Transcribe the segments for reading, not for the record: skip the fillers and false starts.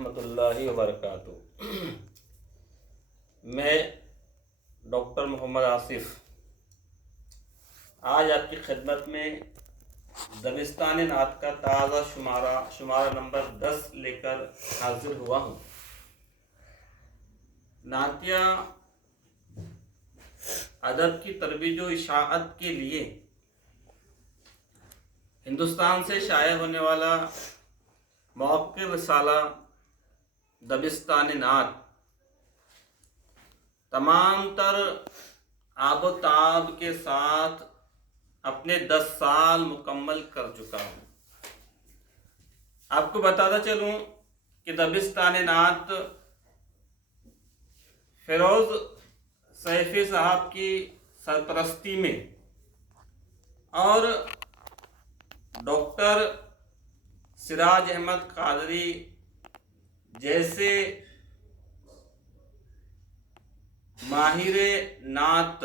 ورحمۃ اللہ وبرکاتہ۔ میں ڈاکٹر محمد آصف آج آپ کی خدمت میں دبستان نعت کا تازہ شمارہ نمبر 10 لے کر حاضر ہوا ہوں۔ نعتیہ ادب کی ترویج و اشاعت کے لیے ہندوستان سے شائع ہونے والا موقر رسالہ دبستان نعت تمام تر آب و تاب کے ساتھ اپنے 10 سال مکمل کر چکا ہوں۔ آپ کو بتاتا چلوں کہ دبستان نعت فیروز سیفی صاحب کی سرپرستی میں اور ڈاکٹر سراج احمد قادری جیسے ماہر نعت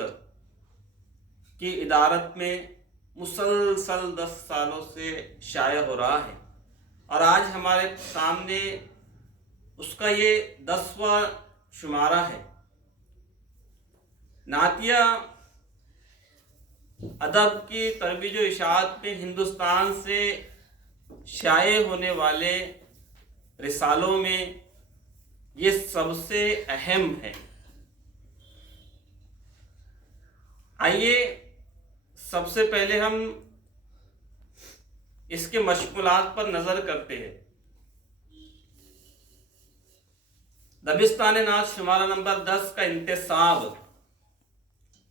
کی ادارت میں مسلسل 10 سالوں سے شائع ہو رہا ہے، اور آج ہمارے سامنے اس کا یہ 10واں شمارہ ہے۔ نعتیہ ادب کی ترویج و اشاعت میں ہندوستان سے شائع ہونے والے رسالوں میں یہ سب سے اہم ہے۔ آئیے سب سے پہلے ہم اس کے مشمولات پر نظر کرتے ہیں۔ دبستان نعت شمارہ نمبر 10 کا انتصاب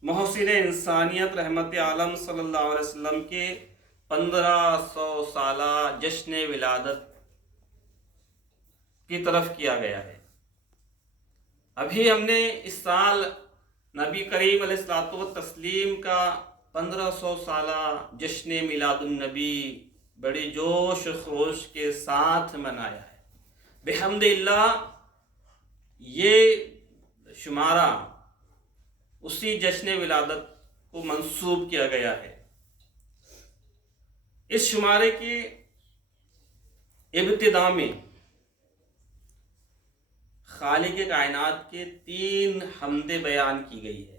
محسن انسانیت رحمت عالم صلی اللہ علیہ وسلم کے 1500 سالہ جشن ولادت کی طرف کیا گیا ہے۔ ابھی ہم نے اس سال نبی کریم علیہ الصلوۃ والتسلیم کا 1500 سالہ جشن میلاد النبی بڑی جوش و خروش کے ساتھ منایا ہے۔ بحمد اللہ یہ شمارہ اسی جشن ولادت کو منسوب کیا گیا ہے۔ اس شمارے کی ابتدا میں خالق کائنات کے 3 حمدیں بیان کی گئی ہے۔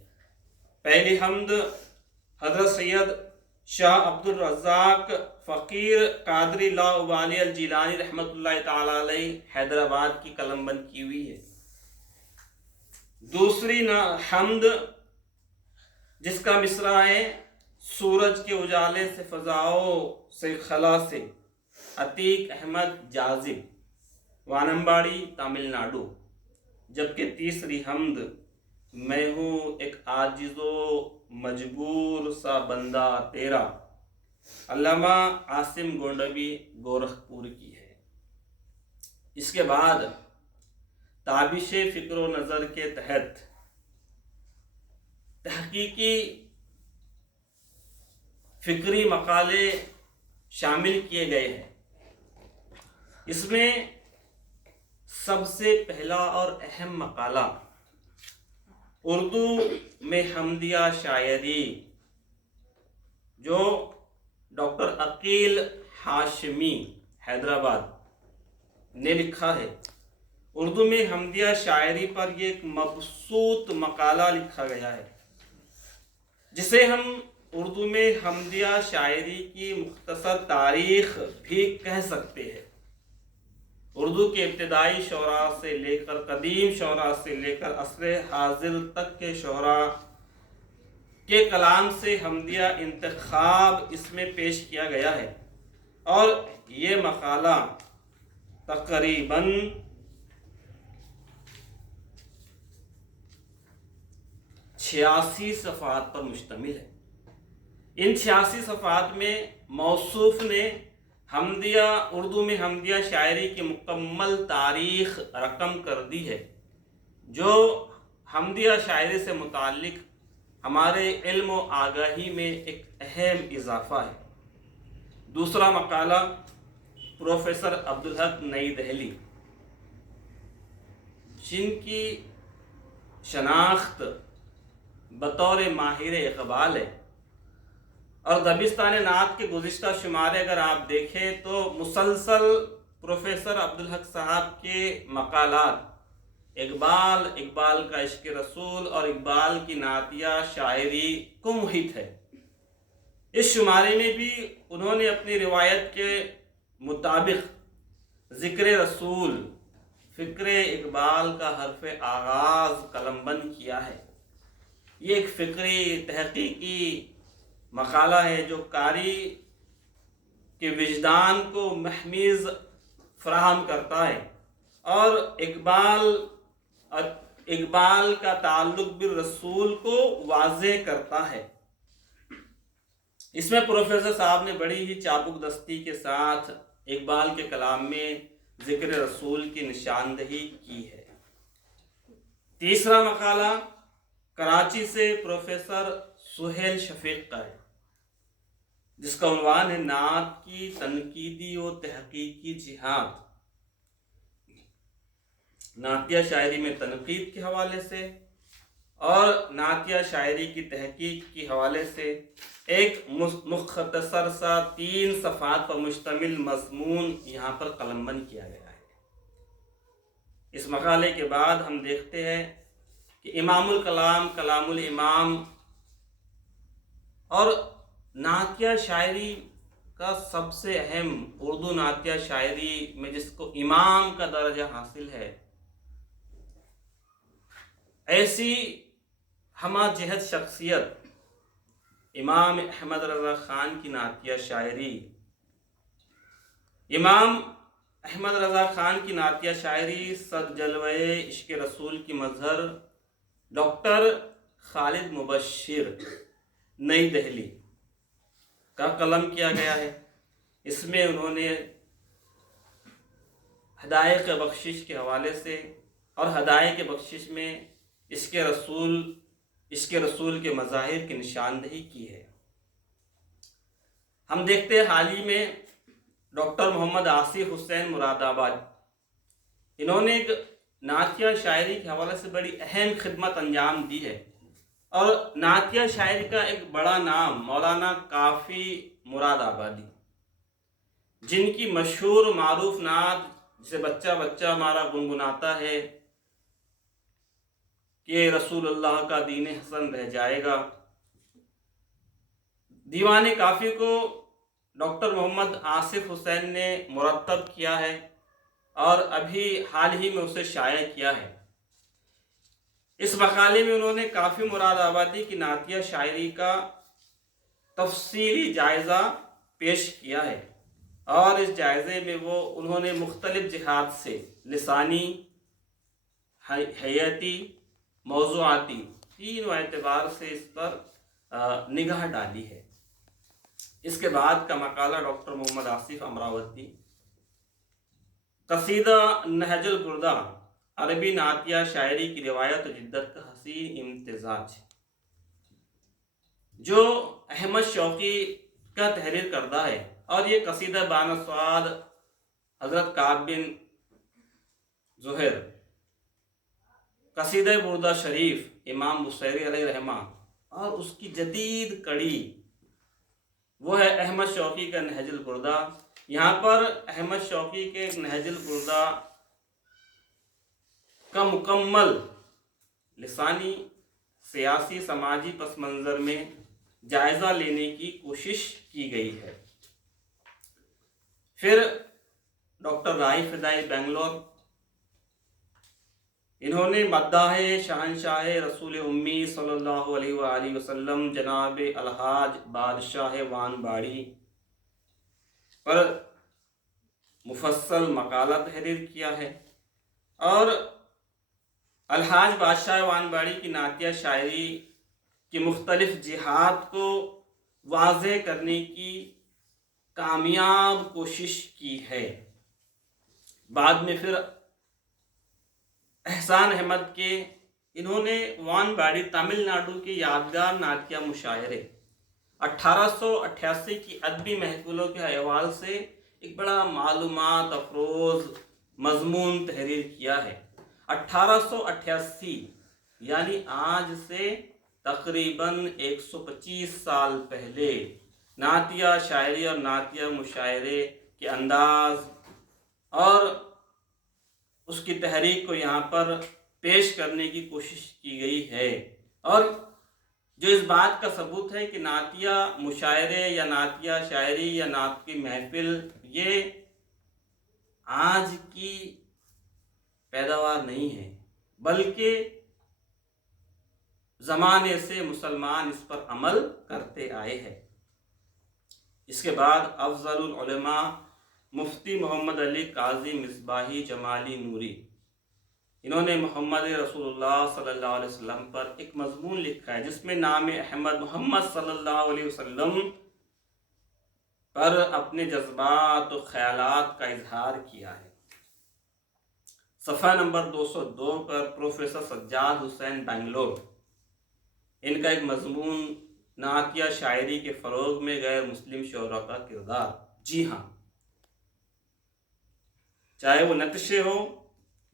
پہلی حمد حضرت سید شاہ عبد الرزاق فقیر قادری لا ابالی الجیلانی رحمۃ اللہ تعالی علیہ حیدرآباد کی قلم بند کی ہوئی ہے۔ دوسری حمد جس کا مصرع ہے سورج کے اجالے سے فضاؤں سے خلا سے، عتیق احمد جاذب وانمباڑی تامل ناڈو۔ جبکہ تیسری حمد میں ہوں ایک عاجز و مجبور سا بندہ تیرا، علامہ عاصم گونڈوی گورکھپور کی ہے۔ اس کے بعد تابش فکر و نظر کے تحت تحقیقی فکری مقالے شامل کیے گئے ہیں۔ اس میں سب سے پہلا اور اہم مقالہ اردو میں حمدیہ شاعری جو ڈاکٹر عقیل ہاشمی حیدرآباد نے لکھا ہے۔ اردو میں حمدیہ شاعری پر یہ ایک مبسوط مقالہ لکھا گیا ہے، جسے ہم اردو میں حمدیہ شاعری کی مختصر تاریخ بھی کہہ سکتے ہیں۔ اردو کے ابتدائی شعراء سے لے کر قدیم شعراء سے لے کر عصر حاضر تک کے شعراء کے کلام سے حمدیہ انتخاب اس میں پیش کیا گیا ہے، اور یہ مقالہ تقریباً 86 صفحات پر مشتمل ہے۔ ان 86 صفحات میں موصوف نے حمدیہ اردو میں حمدیہ شاعری کی مکمل تاریخ رقم کر دی ہے، جو حمدیہ شاعری سے متعلق ہمارے علم و آگاہی میں ایک اہم اضافہ ہے۔ دوسرا مقالہ پروفیسر عبدالحق نئی دہلی، جن کی شناخت بطور ماہر اقبال ہے، اور دبستان نعت کے گزشتہ شمارے اگر آپ دیکھیں تو مسلسل پروفیسر عبدالحق صاحب کے مقالات اقبال کا عشق رسول اور اقبال کی نعتیہ شاعری کو محیط ہے۔ اس شمارے میں بھی انہوں نے اپنی روایت کے مطابق ذکر رسول فکر اقبال کا حرف آغاز قلم بند کیا ہے۔ یہ ایک فکری تحقیقی مقالہ ہے جو قاری کے وجدان کو محمیز فراہم کرتا ہے اور اقبال کا تعلق بالرسول کو واضح کرتا ہے۔ اس میں پروفیسر صاحب نے بڑی ہی چابک دستی کے ساتھ اقبال کے کلام میں ذکر رسول کی نشاندہی کی ہے۔ تیسرا مقالہ کراچی سے پروفیسر سہیل شفیق کا ہے، جس کا عنوان ہے نعت کی تنقیدی و تحقیقی جہاد۔ نعتیہ شاعری میں تنقید کے حوالے سے اور نعتیہ شاعری کی تحقیق کے حوالے سے ایک مختصر سا 3 صفحات پر مشتمل مضمون یہاں پر قلم بند کیا گیا ہے۔ اس مقالے کے بعد ہم دیکھتے ہیں کہ امام الکلام، کلام الامام اور نعتیہ شاعری کا سب سے اہم اردو نعتیہ شاعری میں جس کو امام کا درجہ حاصل ہے، ایسی ہمہ جہت شخصیت امام احمد رضا خان کی نعتیہ شاعری۔ امام احمد رضا خان کی نعتیہ شاعری صد جلوہ عشق رسول کی مظہر ڈاکٹر خالد مبشر نئی دہلی کا قلم کیا گیا ہے۔ اس میں انہوں نے ہدایق بخشش کے حوالے سے اور ہدایق بخشش میں عشق رسول کے مظاہر کی نشاندہی کی ہے۔ ہم دیکھتے ہیں حال ہی میں ڈاکٹر محمد آصف حسین مراد آباد، انہوں نے ایک نعتیہ شاعری کے حوالے سے بڑی اہم خدمت انجام دی ہے، اور نعتیہ شاعری کا ایک بڑا نام مولانا کافی مراد آبادی، جن کی مشہور معروف نعت جسے بچہ بچہ ہمارا گنگناتا ہے کہ رسول اللہ کا دین حسن رہ جائے گا، دیوان کافی کو ڈاکٹر محمد آصف حسین نے مرتب کیا ہے اور ابھی حال ہی میں اسے شائع کیا ہے۔ اس مقالے میں انہوں نے کافی مراد آبادی کی نعتیہ شاعری کا تفصیلی جائزہ پیش کیا ہے، اور اس جائزے میں انہوں نے مختلف جہات سے لسانی، حیاتی، موضوعاتی تینوں اعتبار سے اس پر نگاہ ڈالی ہے۔ اس کے بعد کا مقالہ ڈاکٹر محمد آصف امراوتی، قصیدہ نہج البردہ عربی نعتیہ شاعری کی روایت و جدت کا حسین امتزاج، جو احمد شوقی کا تحریر کردہ ہے، اور یہ قصیدہ بانسواد حضرت کعب بن زہر، قصیدہ بردہ شریف امام بصیری علیہ رحمہ، اور اس کی جدید کڑی وہ ہے احمد شوقی کا نہج البردہ۔ یہاں پر احمد شوقی کے نہج البردہ کا مکمل لسانی، سیاسی، سماجی پس منظر میں جائزہ لینے کی کوشش کی گئی ہے۔ پھر ڈاکٹر رائی فدائی بنگلور، انہوں نے مداح شہنشاہ رسول امی صلی اللہ علیہ وآلہ وسلم جناب الحاج بادشاہ وان باڑی پر مفصل مقالہ تحریر کیا ہے، اور الحاج بادشاہ وان باڑی کی نعتیہ شاعری کی مختلف جہات کو واضح کرنے کی کامیاب کوشش کی ہے۔ بعد میں پھر احسان احمد کے، انہوں نے وان باڑی تمل ناڈو کے یادگار نعتیہ مشاعرے 1888 کی ادبی محفلوں کے حوالے سے ایک بڑا معلومات افروز مضمون تحریر کیا ہے۔ 1888 یعنی آج سے تقریباً 125 سال پہلے نعتیہ شاعری اور نعتیہ مشاعرے کے انداز اور اس کی تحریک کو یہاں پر پیش کرنے کی کوشش کی گئی ہے، اور جو اس بات کا ثبوت ہے کہ نعتیہ مشاعرے یا نعتیہ شاعری یا نعت کی محفل یہ آج کی پیداوار نہیں ہے، بلکہ زمانے سے مسلمان اس پر عمل کرتے آئے ہیں۔ اس کے بعد افضل العلماء مفتی محمد علی قاضی مصباحی جمالی نوری، انہوں نے محمد رسول اللہ صلی اللہ علیہ وسلم پر ایک مضمون لکھا ہے جس میں نام احمد محمد صلی اللہ علیہ وسلم پر اپنے جذبات و خیالات کا اظہار کیا ہے۔ صفحہ نمبر 202 پر پروفیسر سجاد حسین بنگلور، ان کا ایک مضمون نعتیہ شاعری کے فروغ میں غیر مسلم شعراء کا کردار۔ جی ہاں، چاہے وہ نقشے ہو،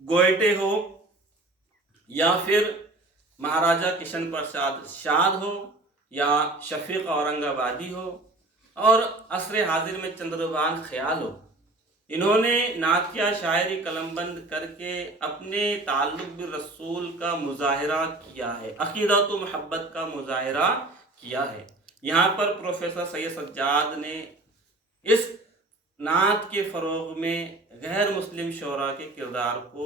گوئٹے ہو، یا پھر مہاراجہ کشن پرساد شاد ہو، یا شفیق اورنگ آبادی ہو، اور عصر حاضر میں چندربان خیال ہو، انہوں نے نعتیہ شاعری قلم بند کر کے اپنے تعلق بالرسول کا مظاہرہ کیا ہے، عقیدت و محبت کا مظاہرہ کیا ہے۔ یہاں پر پروفیسر سید سجاد نے اس نعت کے فروغ میں غیر مسلم شعراء کے کردار کو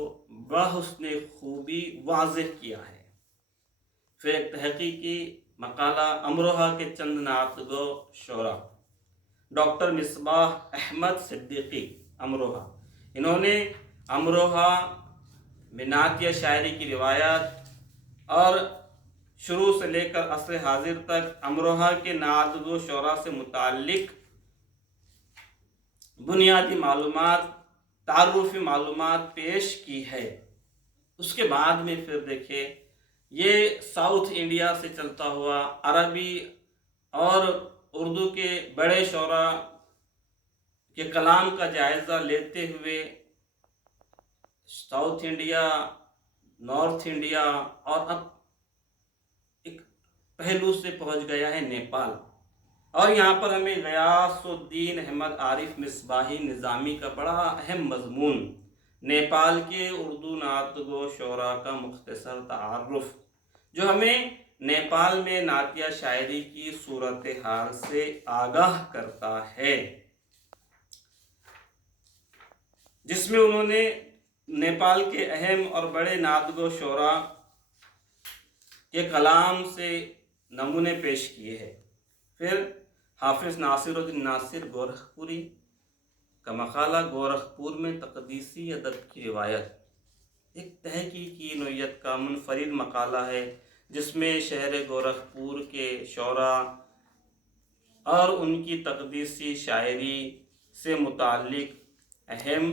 بحسن خوبی واضح کیا ہے۔ پھر ایک تحقیقی مقالہ امروہہ کے چند نعت گو شعراء، ڈاکٹر مصباح احمد صدیقی امروہہ، انہوں نے امروہہ میں نعتیہ شاعری کی روایات اور شروع سے لے کر عصر حاضر تک امروہہ کے نعت گو شعراء سے متعلق بنیادی معلومات، تعارفی معلومات پیش کی ہے۔ اس کے بعد میں پھر دیکھیں یہ ساؤتھ انڈیا سے چلتا ہوا عربی اور اردو کے بڑے شعراء کے کلام کا جائزہ لیتے ہوئے ساؤتھ انڈیا، نارتھ انڈیا، اور اب ایک پہلو سے پہنچ گیا ہے نیپال، اور یہاں پر ہمیں غیاث الدین احمد عارف مصباحی نظامی کا بڑا اہم مضمون نیپال کے اردو نعت گو شعراء کا مختصر تعارف، جو ہمیں نیپال میں نعتیہ شاعری کی صورتحال سے آگاہ کرتا ہے، جس میں انہوں نے نیپال کے اہم اور بڑے نعت گو شعراء کے کلام سے نمونے پیش کیے ہیں۔ پھر حافظ ناصر الدین ناصر گورکھپوری کا مقالہ گورکھپور میں تقدیسی ادب کی روایت، ایک تحقیقی نوعیت کا منفرد مقالہ ہے جس میں شہر گورکھپور کے شعراء اور ان کی تقدیسی شاعری سے متعلق اہم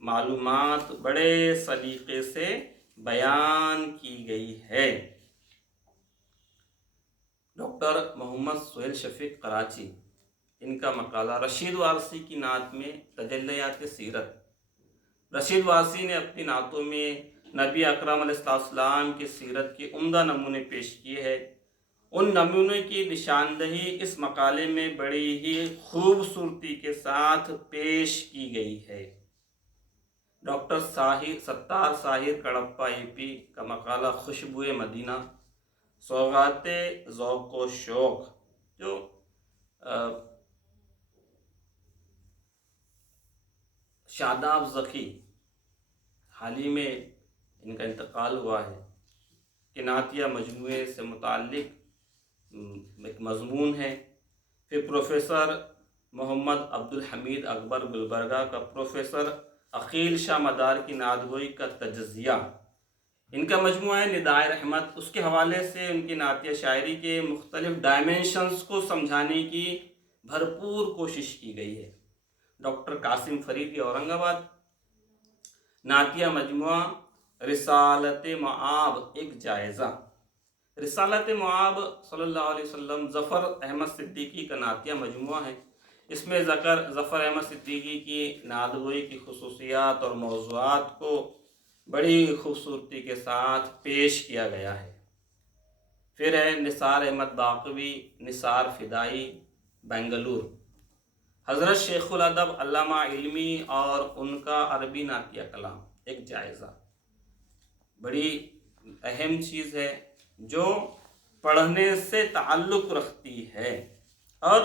معلومات بڑے سلیقے سے بیان کی گئی ہے۔ ڈاکٹر محمد سہیل شفیق کراچی، ان کا مقالہ رشید وارثی کی نعت میں تجلیات سیرت۔ رشید وارثی نے اپنی نعتوں میں نبی اکرم علیہ السلام کی سیرت کے عمدہ نمونے پیش کیے ہیں۔ ان نمونوں کی نشاندہی اس مقالے میں بڑی ہی خوبصورتی کے ساتھ پیش کی گئی ہے۔ ڈاکٹر ستار ساحر کڑپا EP کا مقالہ خوشبوئے مدینہ، سوغات ذوق و شوق، جو شاداب ذکی، حال ہی میں ان کا انتقال ہوا ہے، کہ نعتیہ مجموعے سے متعلق ایک مضمون ہے۔ پھر پروفیسر محمد عبدالحمید اکبر گلبرگہ کا پروفیسر عقیل شاہ مدار کی نعت گوئی کا تجزیہ، ان کا مجموعہ ہے ندائے رحمت، اس کے حوالے سے ان کی نعتیہ شاعری کے مختلف ڈائمنشنز کو سمجھانے کی بھرپور کوشش کی گئی ہے۔ ڈاکٹر قاسم فریدی اورنگ آباد، نعتیہ مجموعہ رسالت معاب ایک جائزہ۔ رسالت معاب صلی اللہ علیہ وسلم ظفر احمد صدیقی کا نعتیہ مجموعہ ہے۔ اس میں ظفر احمد صدیقی کی نعت گوئی کی خصوصیات اور موضوعات کو بڑی خوبصورتی کے ساتھ پیش کیا گیا ہے۔ پھر ہے نثار احمد باقوی، نثار فدائی، بنگلور، حضرت شیخ الادب علامہ علمی اور ان کا عربی نعتیہ کلام، ایک جائزہ، بڑی اہم چیز ہے جو پڑھنے سے تعلق رکھتی ہے، اور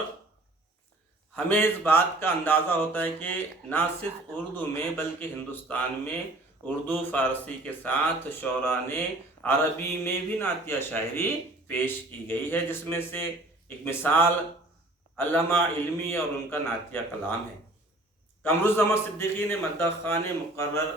ہمیں اس بات کا اندازہ ہوتا ہے کہ نہ صرف اردو میں بلکہ ہندوستان میں اردو فارسی کے ساتھ شعراء نے عربی میں بھی نعتیہ شاعری پیش کی گئی ہے، جس میں سے ایک مثال علامہ علمی اور ان کا نعتیہ کلام ہے۔ قمرالزمان صدیقی نے مداح خان مقرر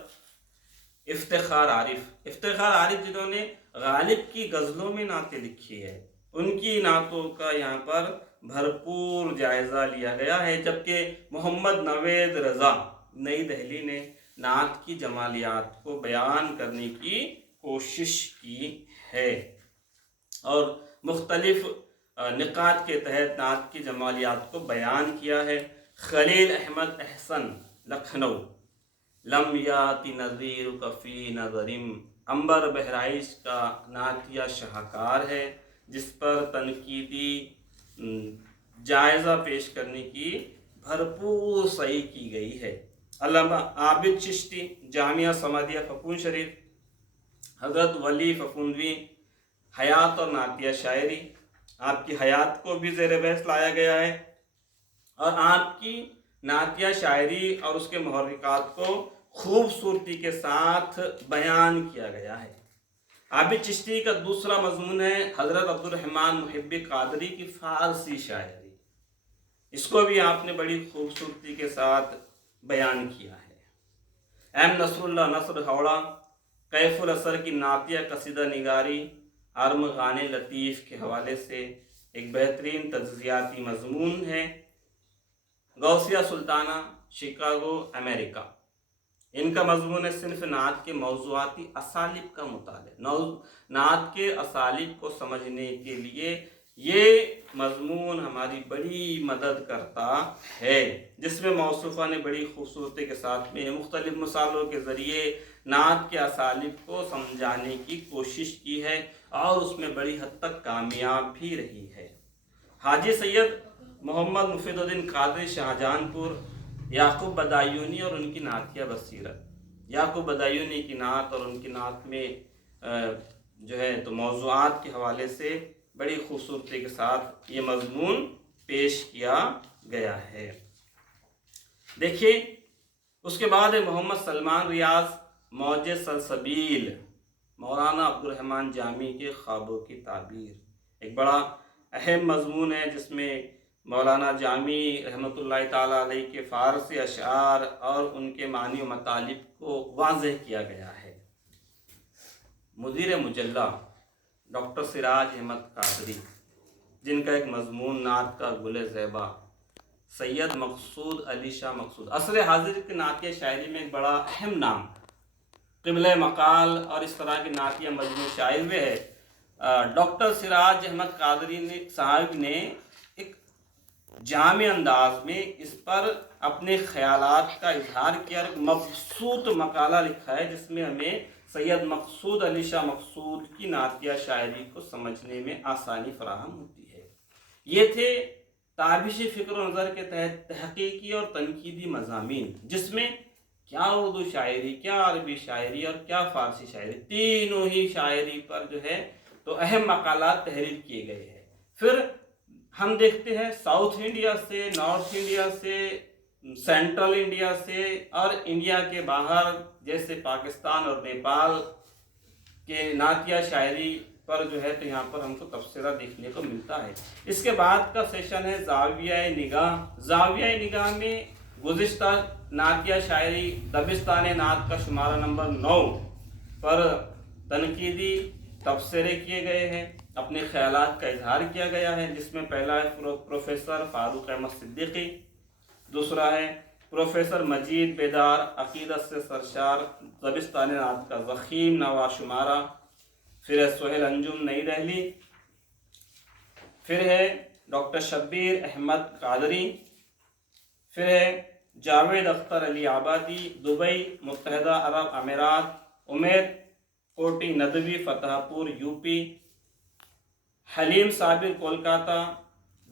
افتخار عارف جنہوں نے غالب کی غزلوں میں نعتیں لکھی ہے، ان کی نعتوں کا یہاں پر بھرپور جائزہ لیا گیا ہے، جبکہ محمد نوید رضا نئی دہلی نے نعت کی جمالیات کو بیان کرنے کی کوشش کی ہے اور مختلف نقاط کے تحت نعت کی جمالیات کو بیان کیا ہے۔ خلیل احمد احسن لکھنؤ، لم یاتی نظیر کفی نظرم، عنبر بہرائچ کا نعتیہ شاہکار ہے، جس پر تنقیدی جائزہ پیش کرنے کی بھرپور صحیح کی گئی ہے۔ علامہ عابد چشتی، جامعہ سمادیہ پھپھون شریف، حضرت ولی پھپھوندوی، حیات اور نعتیہ شاعری، آپ کی حیات کو بھی زیر بحث لایا گیا ہے اور آپ کی نعتیہ شاعری اور اس کے محرکات کو خوبصورتی کے ساتھ بیان کیا گیا ہے۔ عابد چشتی کا دوسرا مضمون ہے حضرت عبدالرحمن محب قادری کی فارسی شاعری، اس کو بھی آپ نے بڑی خوبصورتی کے ساتھ بیان کیا ہے۔ ایم نصر اللہ نصر ہاوڑہ، کیف الاثر کی نعتیہ قصیدہ نگاری ارمغان لطیف کے حوالے سے ایک بہترین تجزیاتی مضمون ہے۔ غوثیہ سلطانہ، شکاگو، امریکہ، ان کا مضمون ہے صنف نعت کے موضوعاتی اسالیب کا مطالعہ۔ نعت کے اسالیب کو سمجھنے کے لیے یہ مضمون ہماری بڑی مدد کرتا ہے، جس میں موصوفہ نے بڑی خوبصورتی کے ساتھ میں مختلف مثالوں کے ذریعے نعت کے اسالیب کو سمجھانے کی کوشش کی ہے اور اس میں بڑی حد تک کامیاب بھی رہی ہے۔ حاجی سید محمد مفید الدین قادری، شاہجہان پور، یعقوب بدایونی اور ان کی نعتیہ بصیرت، یعقوب بدایونی کی نعت اور ان کی نعت میں جو ہے تو موضوعات کے حوالے سے بڑی خوبصورتی کے ساتھ یہ مضمون پیش کیا گیا ہے۔ دیکھیے اس کے بعد ہے محمد سلمان ریاض، موج سلسبیل، مولانا عبدالرحمن جامی کے خوابوں کی تعبیر، ایک بڑا اہم مضمون ہے جس میں مولانا جامی رحمۃ اللہ تعالیٰ علیہ کے فارسی اشعار اور ان کے معنی و مطالب کو واضح کیا گیا ہے۔ مدیر مجلہ ڈاکٹر سراج احمد قادری، جن کا ایک مضمون نعت کا گل زیبا، سید مقصود علی شاہ مقصود، عصر حاضر کی نعتیہ شاعری میں ایک بڑا اہم نام، قبلہ مقال اور اس طرح کی نعتیہ مجموع شاعر ہوئے ہے۔ ڈاکٹر سراج احمد قادری صاحب نے ایک جامع انداز میں اس پر اپنے خیالات کا اظہار کیا اور ایک مبسوط مقالہ لکھا ہے، جس میں ہمیں سید مقصود علی شاہ مقصود کی نعتیہ شاعری کو سمجھنے میں آسانی فراہم ہوتی ہے۔ یہ تھے تابش فکر و نظر کے تحت تحقیقی اور تنقیدی مضامین، جس میں کیا اردو شاعری، کیا عربی شاعری اور کیا فارسی شاعری، تینوں ہی شاعری پر جو ہے تو اہم مقالات تحریر کیے گئے ہیں۔ پھر ہم دیکھتے ہیں ساؤتھ انڈیا سے، نارتھ انڈیا سے، سینٹرل انڈیا سے اور انڈیا کے باہر جیسے پاکستان اور نیپال کے نعتیہ شاعری پر جو ہے تو یہاں پر ہم کو تبصرہ دیکھنے کو ملتا ہے۔ اس کے بعد کا سیشن ہے زاویہ نگاہ۔ زاویہ نگاہ میں گزشتہ نعتیہ شاعری دبستان نعت کا شمارہ نمبر 9 پر تنقیدی تبصرے کیے گئے ہیں، اپنے خیالات کا اظہار کیا گیا ہے، جس میں پہلا ہے پروفیسر فاروق احمد صدیقی، دوسرا ہے پروفیسر مجید بیدار، عقیدت سے سرشار، دبستان نعت کا ضخیم نوا شمارہ، پھر ہے سہیل انجم، نئی دہلی، پھر ہے ڈاکٹر شبیر احمد قادری، پھر ہے جاوید اختر علی آبادی، دبئی، متحدہ عرب امارات، امید کوٹی ندوی، فتح پور، یو پی، حلیم صابر، کولکاتہ،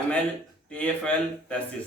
ML TFL thesis।